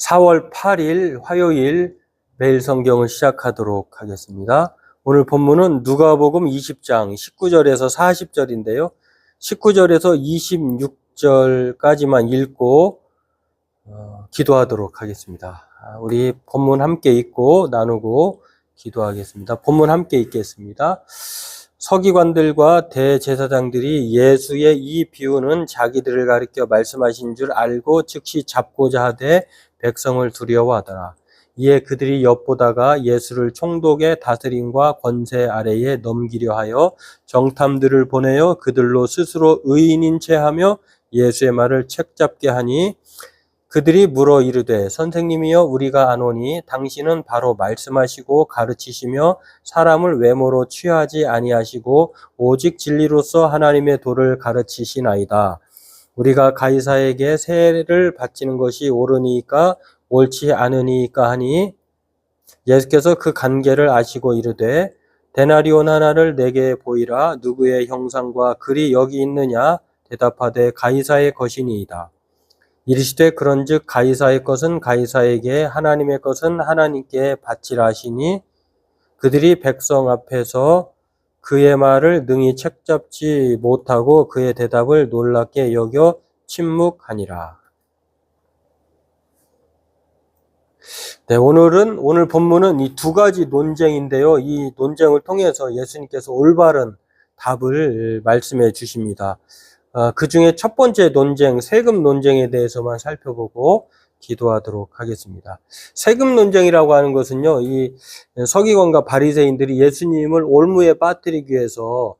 4월 8일 화요일 매일 성경을 시작하도록 하겠습니다. 오늘 본문은 누가복음 20장 19절에서 40절인데요. 19절에서 26절까지만 읽고 기도하도록 하겠습니다. 우리 본문 함께 읽고 나누고 기도하겠습니다. 본문 함께 읽겠습니다. 서기관들과 대제사장들이 예수의 이 비유는 자기들을 가리켜 말씀하신 줄 알고 즉시 잡고자 하되 백성을 두려워하더라. 이에 그들이 엿보다가 예수를 총독의 다스림과 권세 아래에 넘기려 하여 정탐들을 보내어 그들로 스스로 의인인 채 하며 예수의 말을 책잡게 하니 그들이 물어 이르되 선생님이여 우리가 아노니 당신은 바로 말씀하시고 가르치시며 사람을 외모로 취하지 아니하시고 오직 진리로서 하나님의 도를 가르치시나이다. 우리가 가이사에게 세를 바치는 것이 옳으니까 옳지 않으니까 하니 예수께서 그 관계를 아시고 이르되 데나리온 하나를 내게 보이라. 누구의 형상과 글이 여기 있느냐? 대답하되 가이사의 것이니이다. 이르시되 그런즉 가이사의 것은 가이사에게 하나님의 것은 하나님께 바치라 하시니 그들이 백성 앞에서 그의 말을 능히 책잡지 못하고 그의 대답을 놀랍게 여겨 침묵하니라. 네, 오늘 본문은 이 두 가지 논쟁인데요. 이 논쟁을 통해서 예수님께서 올바른 답을 말씀해 주십니다. 그 중에 첫 번째 논쟁, 세금 논쟁에 대해서만 살펴보고 기도하도록 하겠습니다. 세금 논쟁이라고 하는 것은요, 이 서기관과 바리새인들이 예수님을 올무에 빠뜨리기 위해서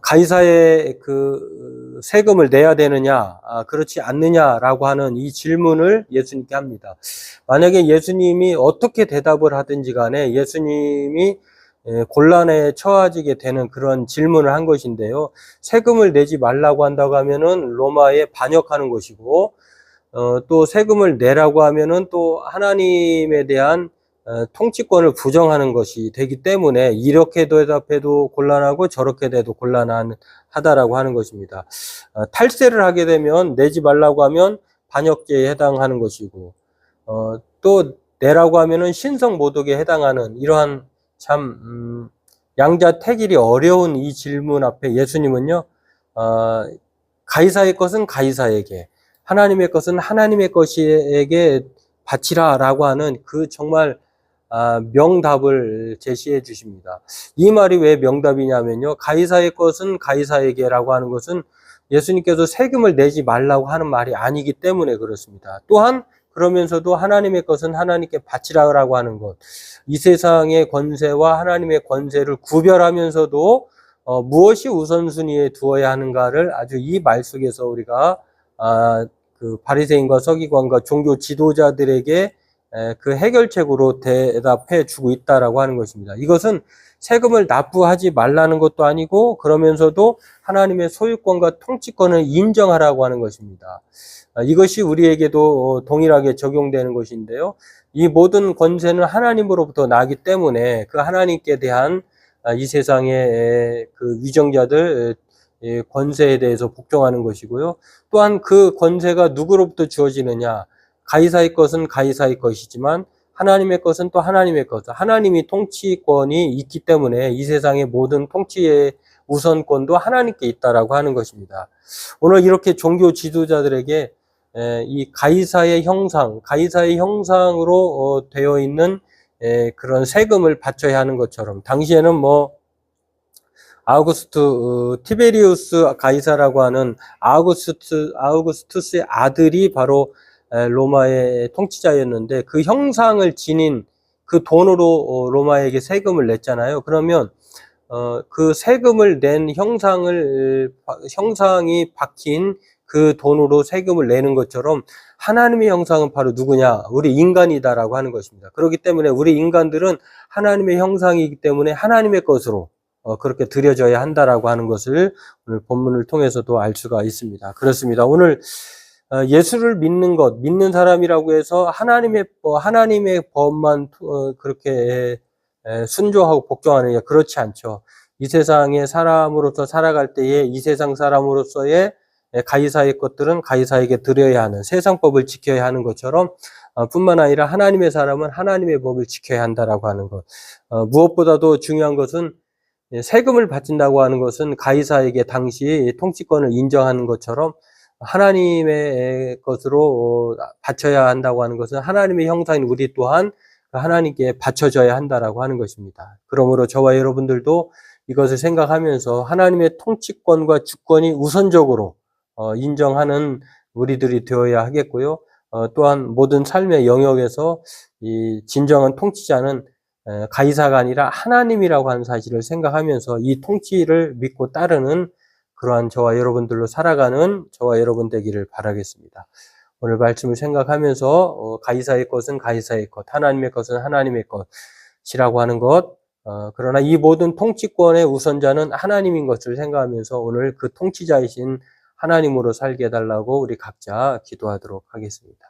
가이사의 그 세금을 내야 되느냐, 그렇지 않느냐라고 하는 이 질문을 예수님께 합니다. 만약에 예수님이 어떻게 대답을 하든지 간에 예수님이 곤란에 처해지게 되는 그런 질문을 한 것인데요. 세금을 내지 말라고 한다고 하면은 로마에 반역하는 것이고, 또 세금을 내라고 하면은 또 하나님에 대한 통치권을 부정하는 것이 되기 때문에 이렇게 대답해도 곤란하고 저렇게 돼도 곤란하다라고 하는 것입니다. 탈세를 하게 되면 내지 말라고 하면 반역죄에 해당하는 것이고, 또 내라고 하면은 신성모독에 해당하는 이러한 참 양자택일이 어려운 이 질문 앞에 예수님은요, 가이사의 것은 가이사에게, 하나님의 것은 하나님의 것에게 바치라라고 하는 그 정말 명답을 제시해 주십니다. 이 말이 왜 명답이냐면요, 가이사의 것은 가이사에게라고 하는 것은 예수님께서 세금을 내지 말라고 하는 말이 아니기 때문에 그렇습니다. 또한 그러면서도 하나님의 것은 하나님께 바치라고 하는 것, 이 세상의 권세와 하나님의 권세를 구별하면서도 무엇이 우선순위에 두어야 하는가를 아주 이 말 속에서 우리가 그 바리새인과 서기관과 종교 지도자들에게 그 해결책으로 대답해 주고 있다라고 하는 것입니다. 이것은 세금을 납부하지 말라는 것도 아니고 그러면서도 하나님의 소유권과 통치권을 인정하라고 하는 것입니다. 이것이 우리에게도 동일하게 적용되는 것인데요. 이 모든 권세는 하나님으로부터 나기 때문에 그 하나님께 대한 이 세상의 그 위정자들 권세에 대해서 복종하는 것이고요. 또한 그 권세가 누구로부터 주어지느냐? 가이사의 것은 가이사의 것이지만 하나님의 것은 또 하나님의 것. 하나님이 통치권이 있기 때문에 이 세상의 모든 통치의 우선권도 하나님께 있다라고 하는 것입니다. 오늘 이렇게 종교 지도자들에게 이 가이사의 형상으로 되어 있는 그런 세금을 바쳐야 하는 것처럼, 당시에는 티베리우스 가이사라고 하는 아우구스투스의 아들이 바로 로마의 통치자였는데 그 형상을 지닌 그 돈으로 로마에게 세금을 냈잖아요. 그러면 그 세금을 낸 형상이 박힌 그 돈으로 세금을 내는 것처럼 하나님의 형상은 바로 누구냐? 우리 인간이다라고 하는 것입니다. 그렇기 때문에 우리 인간들은 하나님의 형상이기 때문에 하나님의 것으로 그렇게 드려져야 한다라고 하는 것을 오늘 본문을 통해서도 알 수가 있습니다. 그렇습니다. 오늘 예수를 믿는 것, 믿는 사람이라고 해서 하나님의 법만 그렇게 순종하고 복종하느냐? 그렇지 않죠. 이 세상의 사람으로서 살아갈 때에 이 세상 사람으로서의 가이사의 것들은 가이사에게 드려야 하는 세상법을 지켜야 하는 것처럼 뿐만 아니라 하나님의 사람은 하나님의 법을 지켜야 한다라고 하는 것. 무엇보다도 중요한 것은 세금을 바친다고 하는 것은 가이사에게 당시 통치권을 인정하는 것처럼 하나님의 것으로 바쳐야 한다고 하는 것은 하나님의 형상인 우리 또한 하나님께 바쳐져야 한다라고 하는 것입니다. 그러므로 저와 여러분들도 이것을 생각하면서 하나님의 통치권과 주권이 우선적으로 인정하는 우리들이 되어야 하겠고요. 또한 모든 삶의 영역에서 이 진정한 통치자는 가이사가 아니라 하나님이라고 하는 사실을 생각하면서 이 통치를 믿고 따르는 그러한 저와 여러분들로 살아가는 저와 여러분 되기를 바라겠습니다. 오늘 말씀을 생각하면서 가이사의 것은 가이사의 것, 하나님의 것은 하나님의 것이라고 하는 것, 그러나 이 모든 통치권의 우선자는 하나님인 것을 생각하면서 오늘 그 통치자이신 하나님으로 살게 해달라고 우리 각자 기도하도록 하겠습니다.